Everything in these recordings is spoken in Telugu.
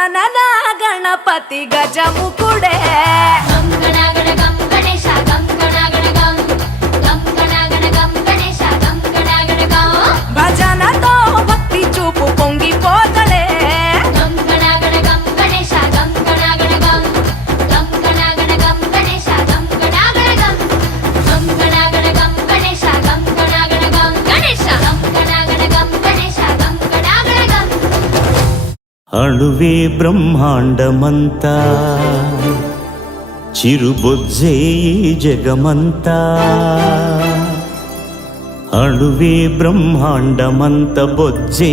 గణన గణపతి గజముకుడే. అణువే బ్రహ్మాండమంతా. చిరుబొజ్జే జగమంతా. అణువే బ్రహ్మాండమంత బొజ్జే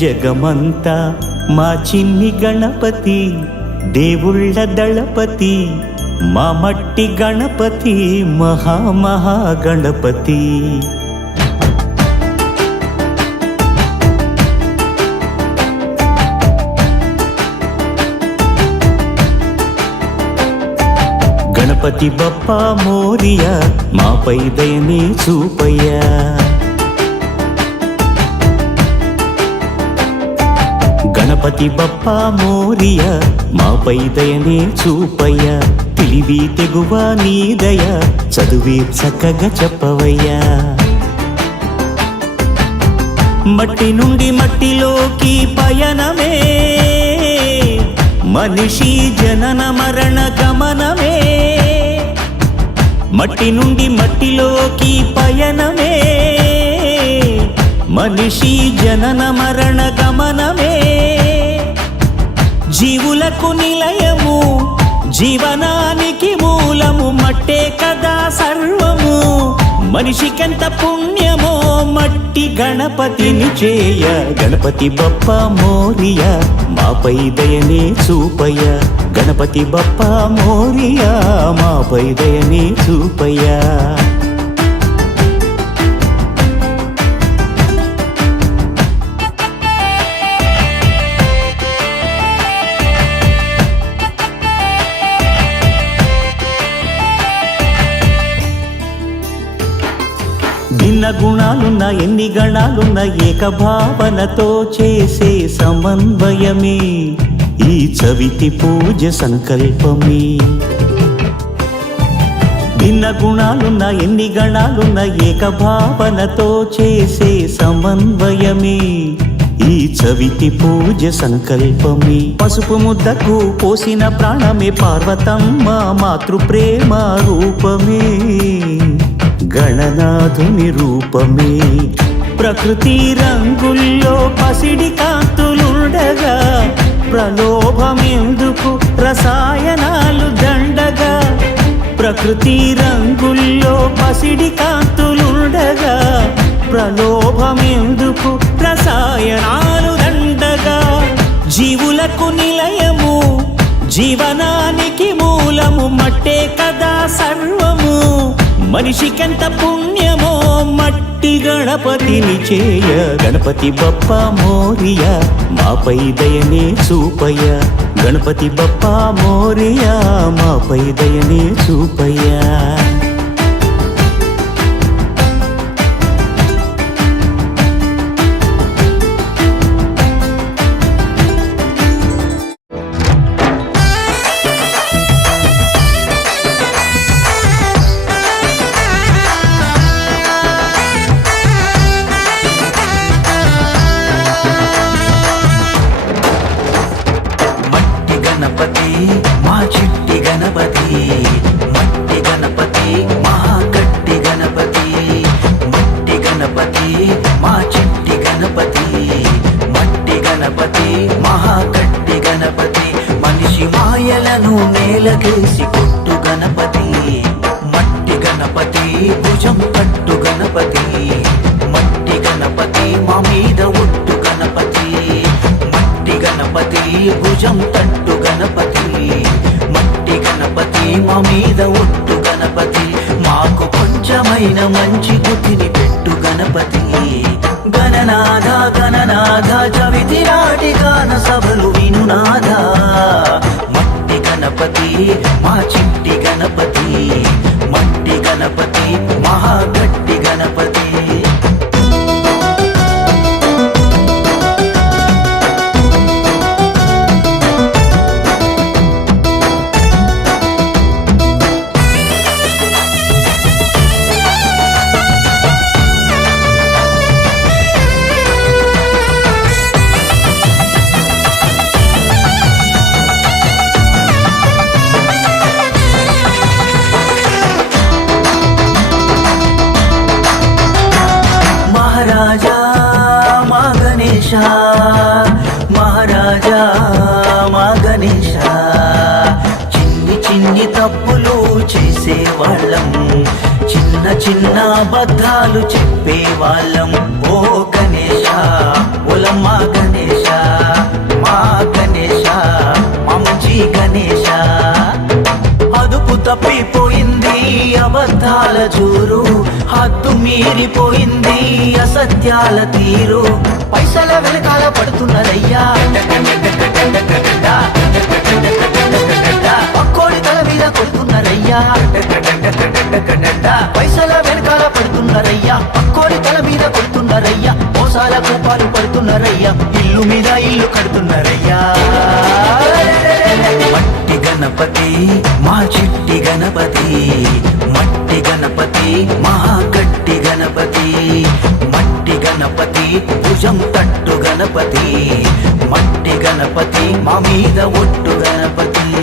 జగమంతా. మా చిన్ని గణపతి దేవుళ్ళ దళపతి మా మట్టి గణపతి మహామహా గణపతి. గణపతి బప్పా మోరియ మాపై దయనే చూపయ్యా. గణపతి బప్పా మోరియ మాపై దయనే చూపయ్యా. తెలివి తెగువ నీదయ చదువి చక్కగా చెప్పవయ్యా. మట్టి నుండి మట్టిలోకి పయనమే మనిషి జనన మరణ గమనమే. మట్టి నుండి మట్టిలోకి పయనమే. మనిషి జనన మరణ గమనమే. జీవులకు నిలయము జీవనానికి మూలము మట్టే కదా సర్వ మనిషికెంత పుణ్యమో మట్టి గణపతిని చేయ. గణపతి బప్ప మోరియ మాపై దయనే చూపయ్య గణపతి బప్ప మోరియ మాపై దయనే చూపయ్యా ఎన్న గుణాలున్న ఎన్ని గణాలున్న ఏకభావనతో చేసే సమన్వయమే. ఈ చవితి పూజ సంకల్పమే. భిన్న గుణాలున్న ఎన్ని గణాలున్న ఏకభావనతో చేసే సమన్వయమే. ఈ చవితి పూజ సంకల్పమే. పసుపు ముద్దకు పోసిన ప్రాణమే పార్వతమ్మ మాతృప్రేమ రూపమే. గణనాథుని రూపమే. ప్రకృతి రంగుల్లో పసిడి కాంతులుండగా ప్రలోభమెందుకు రసాయనాలు దండగా. ప్రకృతి రంగుల్లో పసిడి కాంతులుండగా ప్రలోభమెందుకు రసాయనాలు దండగా. జీవులకు నిలయము జీవనానికి మూలము మట్టే కదా సర్వము. మనిషికెంత పుణ్యమో మట్టి గణపతిని చేయ. గణపతి బప్ప మోరియ మాపై దయనే చూపయ్య గణపతి బప్ప మోరియ మాపై దయనే చూపయ్యా మాయలను నేలకేసి కొట్టు గణపతి. మట్టి గణపతి భుజం కట్టు గణపతి. మట్టి గణపతి మా మీద ఒట్టు గణపతి. మట్టి గణపతి భుజం తట్టు గణపతి. మట్టి గణపతి మా మీద ఒట్టు గణపతి. మాకు కొంచెమైన మంచి గుతిని పెట్టు గణపతి. గణనాథ గణనాథ చవితి నాటి గాన సభలు వినునాథ. గణపతి మా చిట్టి గణపతి మట్టి గణపతి మహాగట్టి గణేశ మహారాజా మా గణేశ. చిన్ని చిన్ని తప్పులు చేసేవాళ్ళం. చిన్న చిన్న అబద్ధాలు చెప్పేవాళ్ళం. ఓ గణేశ ఒలమ్మ గణేశ మా గణేశ మంచి గణేశ. తప్పిపోయింది అబద్ధాల జోరు. హద్దు మీరిపోయింది అసత్యాల తీరు. పైసల వెనకాల పడుతున్నదయ్యా. పక్కోడి తల మీద కొడుతున్నారయ్యా పైసల వెనకాల పడుతున్నారయ్యా పక్కోడి తల మీద కొడుతున్నారయ్యా మోసాల కూపాలు పడుతున్నారయ్యా ఇల్లు మీద ఇల్లు మా చిట్టి గణపతి మట్టి గణపతి మా గట్టి గణపతి మట్టి గణపతి భుజం తట్టు గణపతి మట్టి గణపతి మా మీద ఒట్టు గణపతి.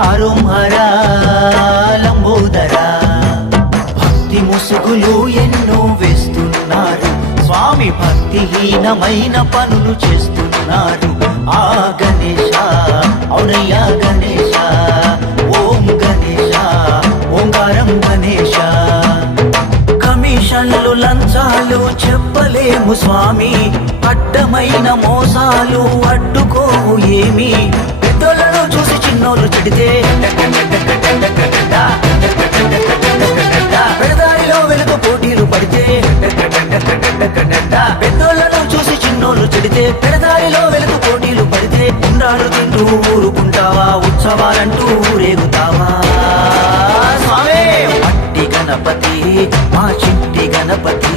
హరుం భక్తి ముసుగులు ఎన్నో వేస్తున్నారు స్వామి భక్తిహీనమైన పనులు చేస్తున్నారు. ఆ గణేశ అవునయ్యా గణేశ. చెప్పలేము స్వామి అడ్డమైన మోసాలు అడ్డుకోవు ఏమి. పెద్దోళ్ళను చూసి చిన్నోళ్ళు చెడితే పెడదారిలో వెలుగు పోటీలు పడితే పెద్దోళ్ళను చూసి చిన్నోళ్ళు చెడితే పెడదారిలో వెలుగు పోటీలు పడితే ఉండాలు తింటూ ఊరుకుంటావా ఉత్సవాలంటూ ఊరేగుతావా? స్వామి మట్టి గణపతి మా చిట్టి గణపతి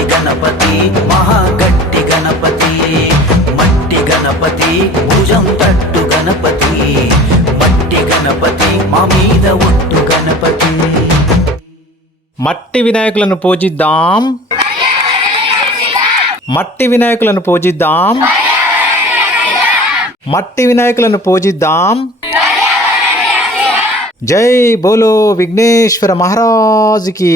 మట్టి గణపతి మహాగట్టి గణపతి. మట్టి గణపతి భుజం తట్టు గణపతి. మట్టి గణపతి మా మీద ఒట్టు గణపతి. మట్టి వినాయకులను పూజిద్దాం. మట్టి వినాయకులను పూజిద్దాం. మట్టి వినాయకులను పూజిద్దాం. జై బోలో విఘ్నేశ్వర మహారాజుకి.